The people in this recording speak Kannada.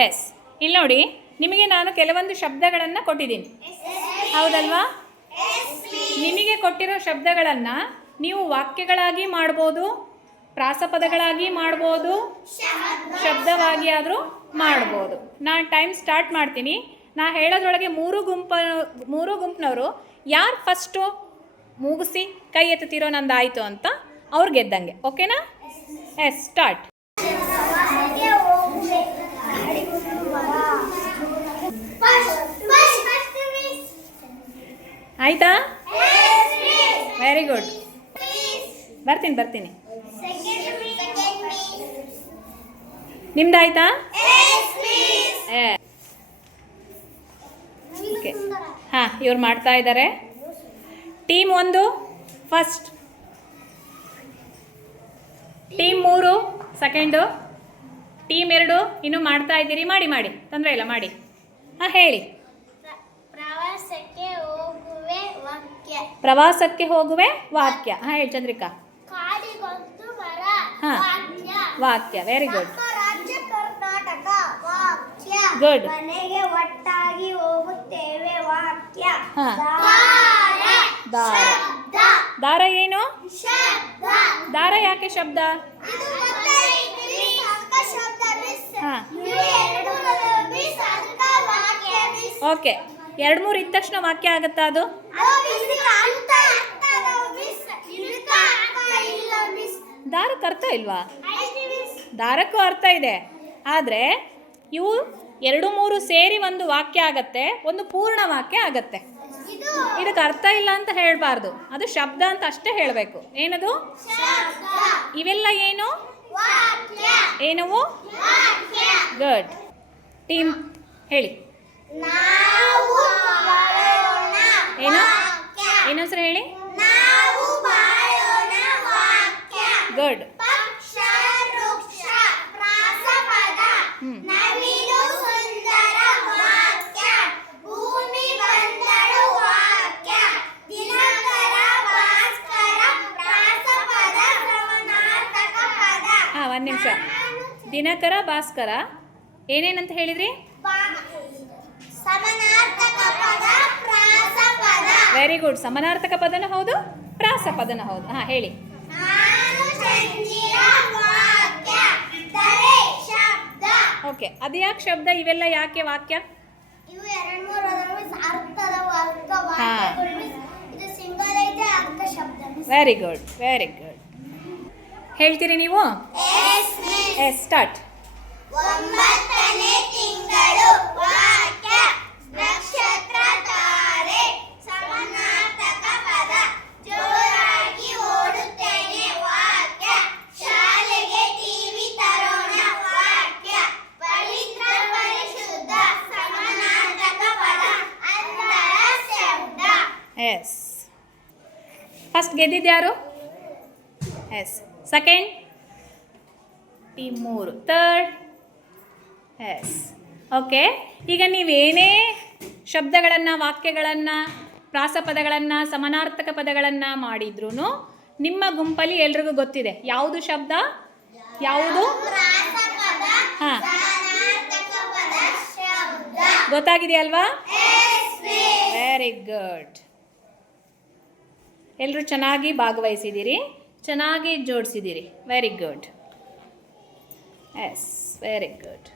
ಎಸ್. ಇಲ್ಲಿ ನೋಡಿ, ನಿಮಗೆ ನಾನು ಕೆಲವೊಂದು ಶಬ್ದಗಳನ್ನು ಕೊಟ್ಟಿದ್ದೀನಿ, ಹೌದಲ್ವಾ? ನಿಮಗೆ ಕೊಟ್ಟಿರೋ ಶಬ್ದಗಳನ್ನು ನೀವು ವಾಕ್ಯಗಳಾಗಿ ಮಾಡ್ಬೋದು, ಪ್ರಾಸಪದಗಳಾಗಿ ಮಾಡ್ಬೋದು, ಶಬ್ದವಾಗಿ ಆದರೂ ಮಾಡ್ಬೋದು. ನಾನು ಟೈಮ್ ಸ್ಟಾರ್ಟ್ ಮಾಡ್ತೀನಿ. ನಾ ಹೇಳೋದ್ರೊಳಗೆ ಮೂರು ಗುಂಪಿನವರು ಯಾರು ಫಸ್ಟು ಮುಗಿಸಿ ಕೈ ಎತ್ತುತ್ತೀರೋ ನಂದಾಯಿತು ಅಂತ ಅವ್ರು ಗೆದ್ದಂಗೆ. ಓಕೆನಾ? Yes, start. ಆಯಿತಾ? Very good. ಬರ್ತೀನಿ. ನಿಮ್ದಾಯ್ತಾ? ಓಕೆ. ಹಾಂ, ಇವ್ರು ಮಾಡ್ತಾ ಇದ್ದಾರೆ. Team 1 first, team 3 second, team 2 ಇನ್ನೂ ಮಾಡ್ತಾ ಇದ್ದೀರಿ. ಮಾಡಿ, ತೊಂದರೆ ಇಲ್ಲ, ಮಾಡಿ. ಹಾಂ, ಹೇಳಿ. ಪ್ರವಾಸಕ್ಕೆ ಹೋಗುವೆ ವಾಕ್ಯ. ಹಾಂ, ಹೇಳಿ ಚಂದ್ರಿಕಾ. ಹಾಂ, ವಾಕ್ಯ. Very good. ಗುಡ್. ಮನೆಗೆ ಒಟ್ಟಾಗಿ ಹೋಗುತ್ತೇವೆ ವಾಕ್ಯ. ಹಾಂ, ದಾರ ಏನು? ದಾರ ಯಾಕೆ ಶಬ್ದ? ಹಾಂ, ಓಕೆ. 2-3 ಇದ್ದ ತಕ್ಷಣ ವಾಕ್ಯ ಆಗುತ್ತಾ ಅದು? ದಾರಕ್ಕೆ ಅರ್ಥ ಇಲ್ವಾ? ದಾರಕ್ಕೂ ಅರ್ಥ ಇದೆ, ಆದರೆ ಇವು 2-3 ಸೇರಿ ಒಂದು ವಾಕ್ಯ ಆಗತ್ತೆ, ಒಂದು ಪೂರ್ಣ ವಾಕ್ಯ ಆಗತ್ತೆ. ಇದಕ್ಕೆ ಅರ್ಥ ಇಲ್ಲ ಅಂತ ಹೇಳಬಾರ್ದು, ಅದು ಶಬ್ದ ಅಂತ ಅಷ್ಟೇ ಹೇಳಬೇಕು. ಏನದು? ಇವೆಲ್ಲ ಏನು? ಏನವು? ಗುಡ್. ಟೀಮ್ ಹೇಳಿ. ಏನು? ಇನ್ನೊಂದ್ಸರಿ ಹೇಳಿ. ಗುಡ್. ಒಂದು ನಿಮಿಷ. ದಿನಕರ, ಭಾಸ್ಕರ ಏನೇನಂತ ಹೇಳಿದ್ರಿ? Very good. ಸಮನಾರ್ಥಕ ಪದನೂ ಹೌದು, ಪ್ರಾಸ ಪದನೂ ಹೌದು. ಹಾಂ, ಹೇಳಿ. ಓಕೆ, ಅದು ಯಾಕೆ ಶಬ್ದ? ಇವೆಲ್ಲ ಯಾಕೆ ವಾಕ್ಯ? ಹಾಂ, ವೆರಿ ಗುಡ್. ಹೇಳ್ತೀರಿ ನೀವು? S, start. 9ನೇ ತಿಂಗಳು ವಾಕ್ಯ. ನಕ್ಷತ್ರ, ತಾರೆ ಸಮಾನಾರ್ಥಕ ಪದ. ಜೋರಾಗಿ ಓಡುತ್ತೇನೆ ವಾಕ್ಯ. ಶಾಲೆಗೆ ಟಿವಿ ತರೋಣ ವಾಕ್ಯ. ಪವಿತ್ರ, ಪರಿಶುದ್ಧ ಸಮಾನಾರ್ಥಕ ಪದ. ಅಂತರ ಶಬ್ದ. ಎಸ್. ಫಸ್ಟ್ ಗೆದ್ದಿದ್ಯಾರು? Yes. Second team 3. Third. Yes. Okay. ಈಗ ನೀವೇನೇ ಶಬ್ದಗಳನ್ನು, ವಾಕ್ಯಗಳನ್ನು, ಪ್ರಾಸಪದಗಳನ್ನು, ಸಮಾನಾರ್ಥಕ ಪದಗಳನ್ನು ಮಾಡಿದ್ರೂ ನಿಮ್ಮ ಗುಂಪಲ್ಲಿ ಎಲ್ರಿಗೂ ಗೊತ್ತಿದೆ ಯಾವುದು ಶಬ್ದ, ಯಾವುದು? ಹಾಂ, ಗೊತ್ತಾಗಿದೆಯಲ್ವಾ? Very good. ಎಲ್ಲರೂ ಚೆನ್ನಾಗಿ ಭಾಗವಹಿಸಿದ್ದೀರಿ, ಚೆನ್ನಾಗಿ ಜೋಡಿಸಿದ್ದೀರಿ. Very good. Yes, very good.